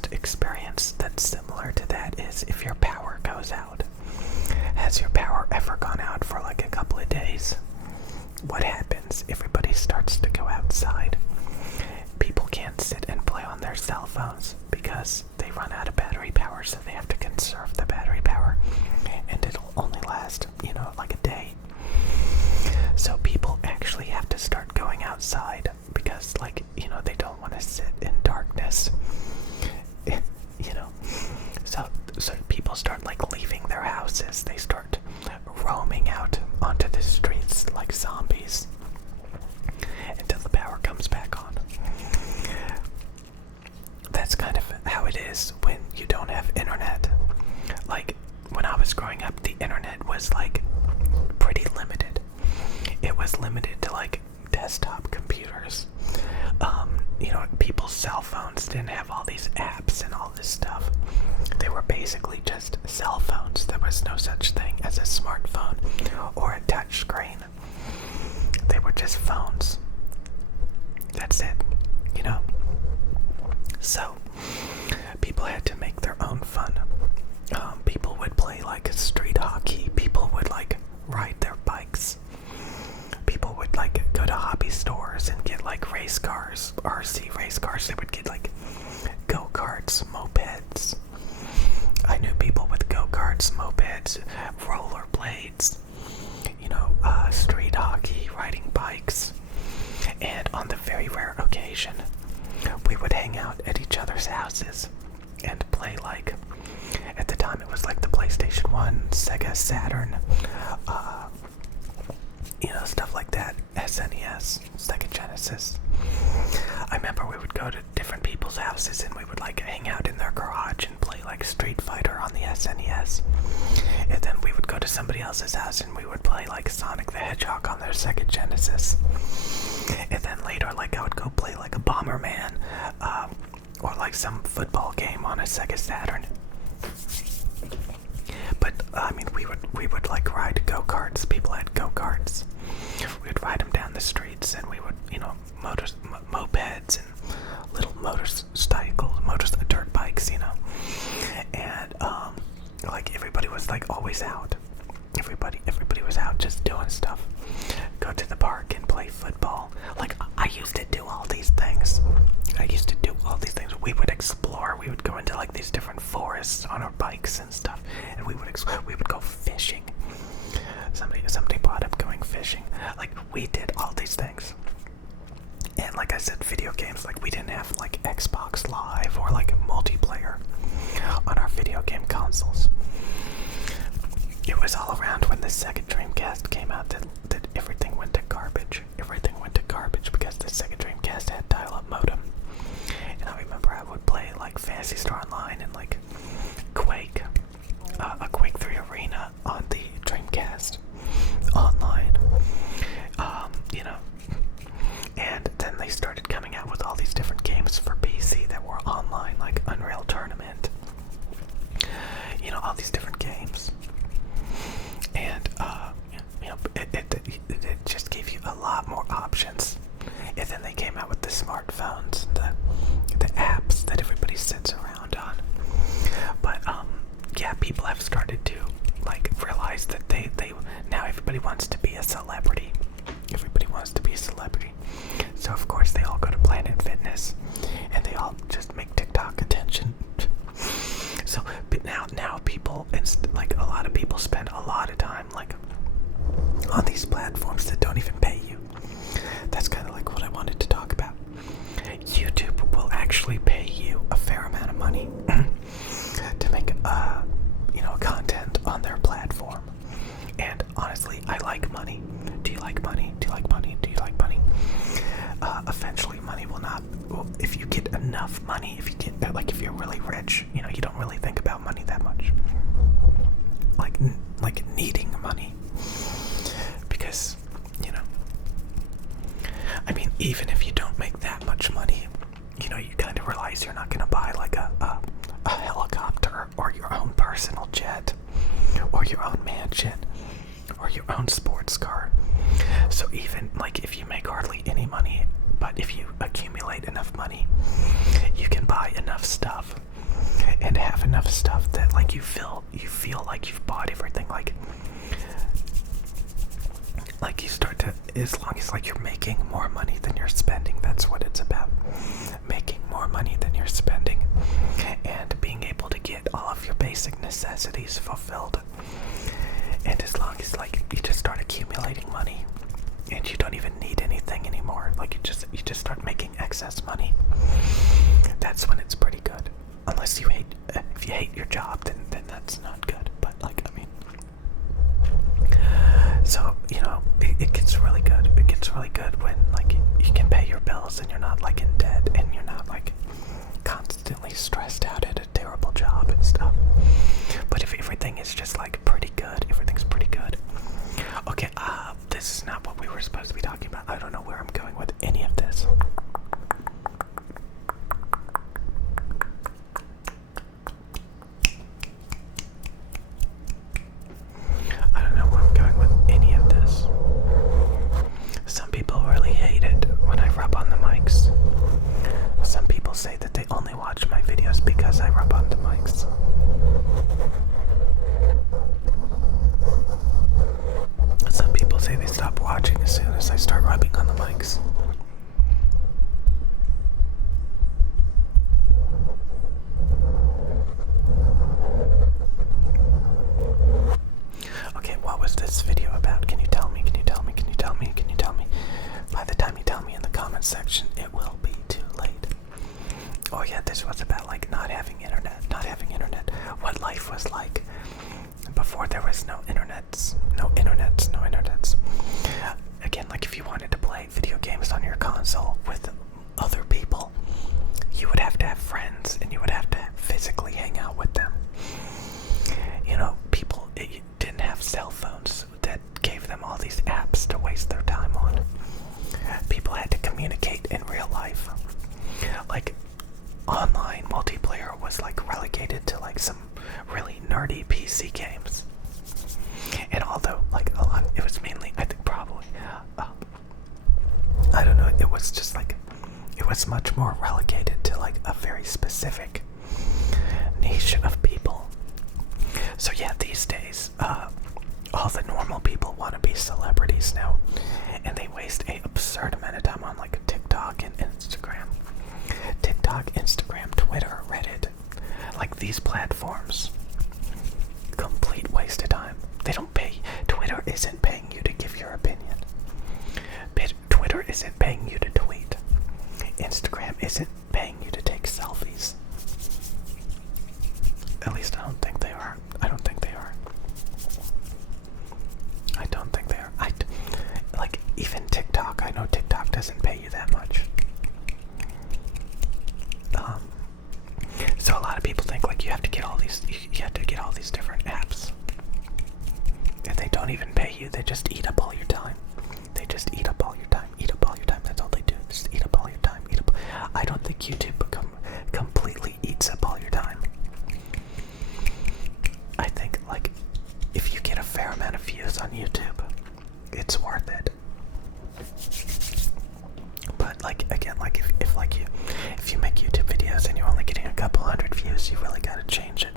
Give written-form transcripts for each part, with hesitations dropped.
most experience that's similar to that is if your power goes out. Has your power ever gone out for like a couple of days? What happens? Everybody starts to go outside. People can't sit and play on their cell phones because they run out of battery power, so they have to conserve the battery power. And it'll only last, like a day. So people actually have to start going outside because, they don't want to sit in darkness. So people start, leaving their houses. They start roaming out onto the streets like zombies until the power comes back on. That's kind of how it is when you don't have internet. When I was growing up, the internet was, pretty limited. It was limited to, desktop computers. People's cell phones didn't have all these apps and all this stuff. They were basically just cell phones. There was no such thing as a smartphone or a touch screen. They were just phones. That's it, So, people had to make their own fun. People would play, street hockey. People would, ride their bikes. People would, go to hobby stores and get, race cars, RC race cars. They would get, go-karts, mopeds. I knew people with go-karts, mopeds, rollerblades, street hockey, riding bikes. And on the very rare occasion, we would hang out at each other's houses and play, at the time it was the PlayStation 1, Sega Saturn, stuff like that, SNES, Sega Genesis. I remember we would go to different people's houses and we would hang out in their garage and play Street Fighter on the SNES. And then we would go to somebody else's house and we would play Sonic the Hedgehog on their Sega Genesis. And then later I would go play a Bomberman, or some football game on a Sega Saturn. But we would ride go-karts. People had go-karts. We would ride them down the streets, and we would, mopeds and little dirt bikes, And everybody was always out. Everybody was out just doing stuff. Go to the park and play football. I used to do all these things. We would explore. We would go into these different forests on our bikes and stuff, and we would go fishing. Somebody brought up going fishing. We did all these things. And like I said, video games, we didn't have Xbox Live or multiplayer on our video game consoles. It was all around when the Sega Dreamcast came out that everything went to garbage. Everything went to garbage because the Sega Dreamcast had dial-up modem. And I remember I would play Phantasy Star Online and Quake, a Quake 3 Arena on the Dreamcast online. And then they started coming out with all these different games for PC that were online, like Unreal Tournament. All these different games. And, it just gave you a lot more options. And then they came out with the smartphones, the apps that everybody sits around on. But, people have started to, realize that they now everybody wants to be a celebrity. Everybody wants to be a celebrity. So, of course, they all go to Planet Fitness, and they all just make TikTok attention. So, but now people, a lot of people spend a lot of time, on these platforms that don't even pay you. That's kind of what I wanted to talk about. YouTube will actually pay you a fair amount of money to make, content on their platform. And honestly, I like money. Do you like money? Do you like money? Do you like money? Eventually, money will not. Well, if you get enough money, if you're really rich, you don't really think about money that much. Needing money, because even if you don't make that much money, you kind of realize you're not going to buy a helicopter or your own personal jet or your own mansion or your own sports car. So even if you make hardly any money, but if you accumulate enough money, you can buy enough stuff feel like you've bought everything. Like you start to, as long as like you're making more money than you're spending, that's what it's about. Making more money than you're spending, and being able to get all of your basic necessities fulfilled. And as long as like you just start accumulating money, and you don't even need anything anymore, like you just start making excess money, that's when it's pretty good. Unless if you hate your job, then that's not good. But like, I mean, so, you know, it gets really good. It gets really good when like you can pay your bills and you're not like in debt, and you're not like constantly stressed out at a terrible job and stuff. But if everything is just like pretty good, everything's pretty good. Okay, this is not what we were supposed to be talking about. I don't know where I'm going with any of this. I don't know where I'm going with any of this. Some people really hate it when I rub on the mics. Some people say that they only watch my videos because I rub on the mics. Some people say they stop watching as soon as I start rubbing on the mics. Okay, what was this video about? Can you tell me? Can you tell me? Can you tell me? Can you tell me? By the time you tell me in the comments section, it will be too late. Oh yeah, this was about like not having internet. What life was like before there was no internets. Again, like if you wanted to play video games on your console with other people, you would have to have friends, and you would have to physically hang out with them. You know, people didn't have cell phones that gave them all these apps to waste their time on. People had to communicate in real life. Like, online multiplayer was like relegated to like some really nerdy PC games. And although like a lot, it was mainly, I think probably, I don't know, it was just like, it was much more relegated to like a very specific niche of people. So yeah, these days, all the normal people want to be celebrities now, and they waste an absurd amount of time on like TikTok and Instagram. TikTok, Instagram, Twitter, Reddit, like these platforms, complete waste of time. They don't pay. Twitter isn't paying you to give your opinion. Twitter isn't paying you to tweet. Instagram isn't paying you to take selfies. At least I don't think they are. I don't think they are. Like, even TikTok, I know TikTok doesn't pay you that much. So a lot of people think like you have to get all these different apps. And they don't even pay you, they just eat up all your time. That's all they do. Just eat up all your time. I don't think YouTube completely eats up all your time. I think like if you get a fair amount of views on YouTube, it's worth it. But like again, like if you make YouTube videos and you're only getting a couple hundred views, you really gotta change it.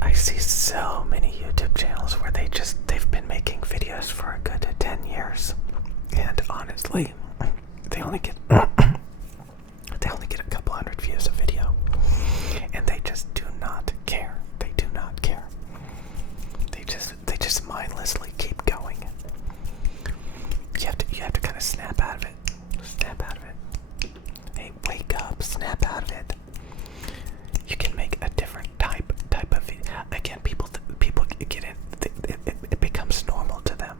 I see so many YouTube channels where they've been making videos for a good 10 years, and honestly, they only get a couple hundred views a video, and they just do not care. They do not care. They just mindlessly keep going. You have to kind of snap out of it. Hey, wake up! Snap out of it. You can make a different type of video. Again, people get in. It becomes normal to them.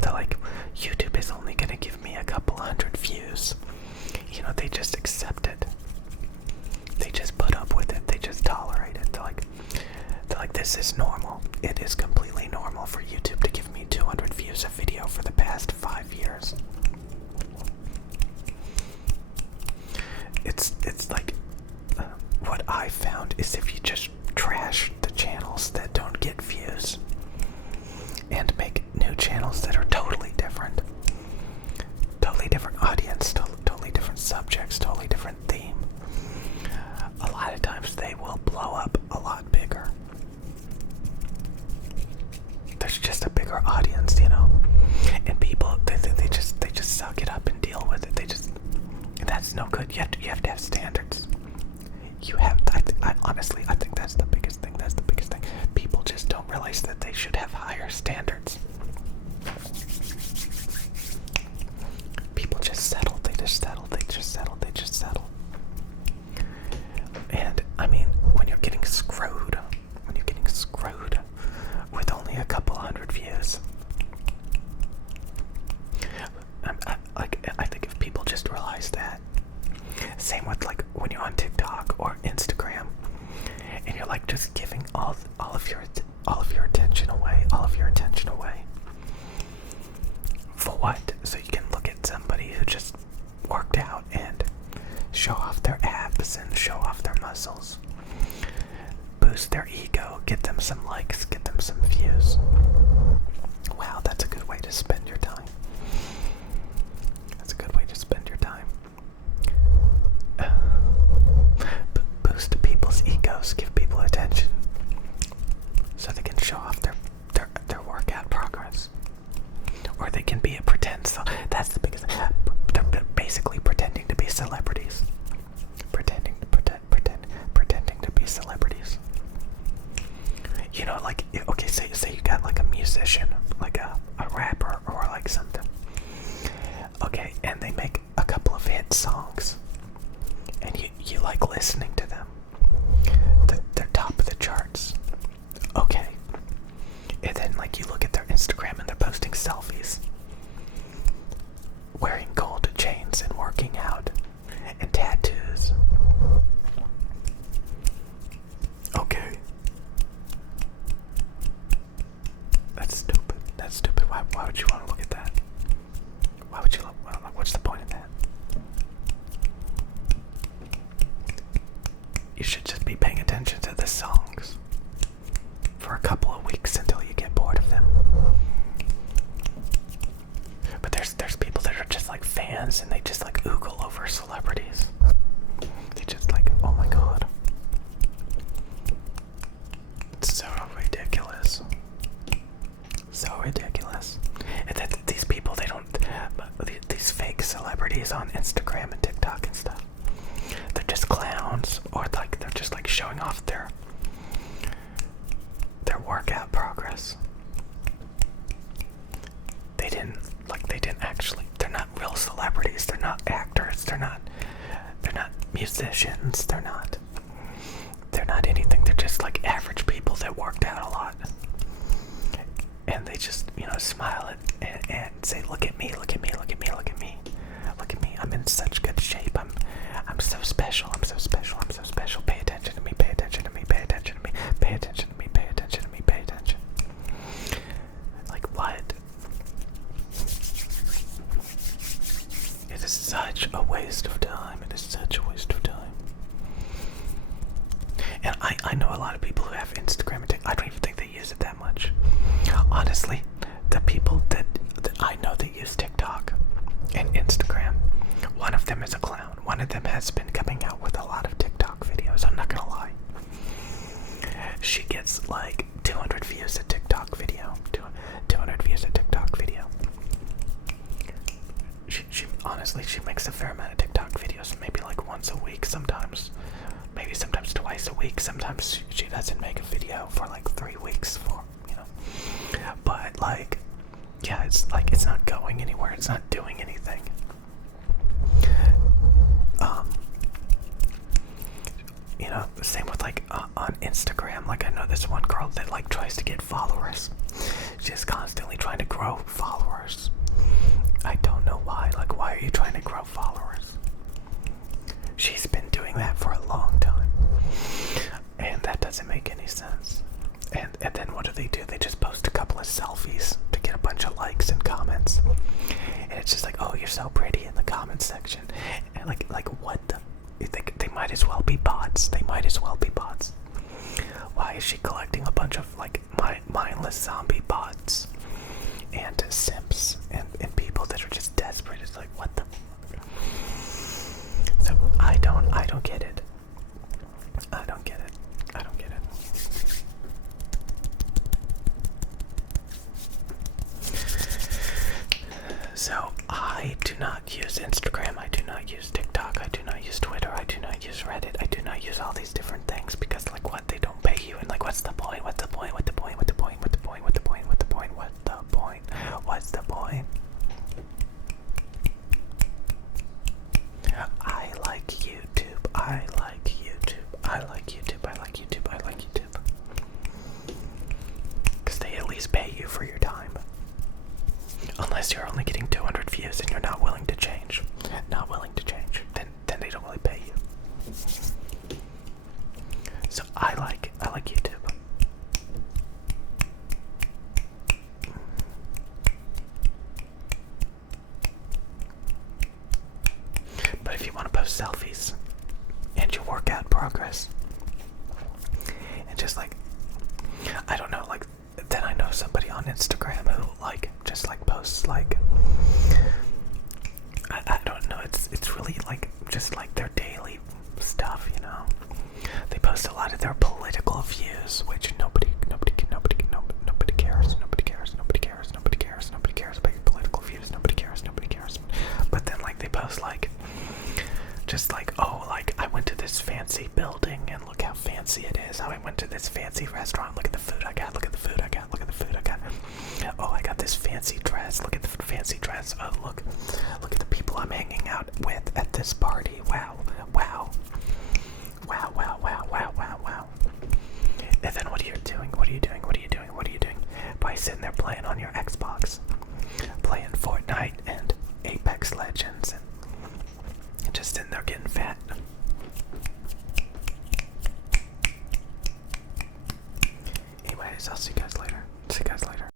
They're like, YouTube is only gonna give me a couple hundred views. You know, they just accept it. They just put up with it. They just tolerate it. They're like, this is normal. It is completely normal for YouTube to give me 200 views a video for the past 5 years. It's like, what I found is if you just trash the channels that don't get views and make new channels that are totally different audience, totally different subjects, totally different theme, a lot of times they will blow up a lot bigger. That's no good. You have to have standards. You have. Honestly, I think that's the biggest thing. That's the biggest thing. People just don't realize that they should have higher standards. People just settle. They just settle. They just settle. They just settle. And I mean, when you're getting screwed with only a couple hundred views, I think if people just realize that. Same with like when you're on TikTok or Instagram, and you're like just giving all of your attention away, for what? So you can look at somebody who just worked out and show off their abs and show off their muscles, boost their ego, get them some likes, get them some views. Wow, that's a good way to spend your time. That's a good way to spend your time. Boost people's egos, give people attention, so they can show off their workout progress, or they can be a pretend. So that's the biggest. They're basically pretending to be celebrities, pretending to be celebrities. You know, like okay, say you got like a musician, like a rapper or like something. Okay, and they make a couple of hit songs, and you like listening to them. They're top of the charts. Okay. And then like you look at their Instagram and they're posting selfies, wearing gold chains and working out and tattoos. Okay. That's stupid. That's stupid. Why would you want to look at that? Why would you look? What's the point of that? You should just be paying attention to the songs for a couple of weeks until you get bored of them. But there's people that are just like fans and they just like oogle over celebrities. They just like, oh my god. It's so ridiculous. So ridiculous. And then these people, they don't, these fake celebrities on Instagram and TikTok and stuff, they're just clowns, or like they're just like showing off their workout progress. They didn't actually, they're not real celebrities, they're not actors, they're not musicians, they're not anything. They're just like average people that worked out a lot. And they just, smile and say, look at me, look at me, look at me, look at me. Look at me, I'm in such good shape, I'm so special, I'm so special, I'm so special. Pay attention to me, pay attention to me, pay attention to me, pay attention to me, pay attention to me, pay attention. Like what? It is such a waste of time. It is such a waste of time. And I know a lot of people who have Instagram and TikTok. I don't even think they use it that much. Honestly, the people that I know that use TikTok and Instagram, one of them is a clown. One of them has been coming out with a lot of TikTok videos. I'm not gonna lie. She gets like 200 views a TikTok video. 200 views a TikTok video. She honestly, she makes a fair amount of TikTok videos, maybe like once a week sometimes. Maybe sometimes twice a week. Sometimes she doesn't make a video for like 3 weeks but like, yeah, it's like, it's not going anywhere. It's not doing anything. Same with like on Instagram. Like I know this one girl that like tries to get followers. She's constantly trying to grow followers. I don't know why. Like, why are you trying to grow followers? She's been doing that for a long time, and that doesn't make any sense. And then what do? They just post a couple of selfies to get a bunch of likes and comments, and it's just like, oh, you're so pretty in the comment section, and like what the? You think they might as well be bots? They might as well be bots. Why is she collecting a bunch of like mindless zombie bots and simps and people that are just desperate? It's like, what the? So I don't get it. I don't get it. I don't get it. So I do not use Instagram. I do not use TikTok. So I like YouTube. But if you want to post selfies and your workout progress, and just like, I don't know, like, then I know somebody on Instagram who like just like posts like, I don't know, it's really like just like their daily stuff, you know. They post a lot of their political views, which nobody cares about your political views. Nobody cares. But then like they post like, just like, oh, like I went to this fancy building and look how fancy it is. I went to this fancy restaurant. Look at the food I got. Look at the food I got. Oh, I got this fancy dress. Look at the fancy dress. Oh, look at the people I'm hanging out with at this party. Wow. And then what are you doing? By sitting there playing on your Xbox, playing Fortnite and Apex Legends, and just sitting there getting fat. Anyways, I'll see you guys later.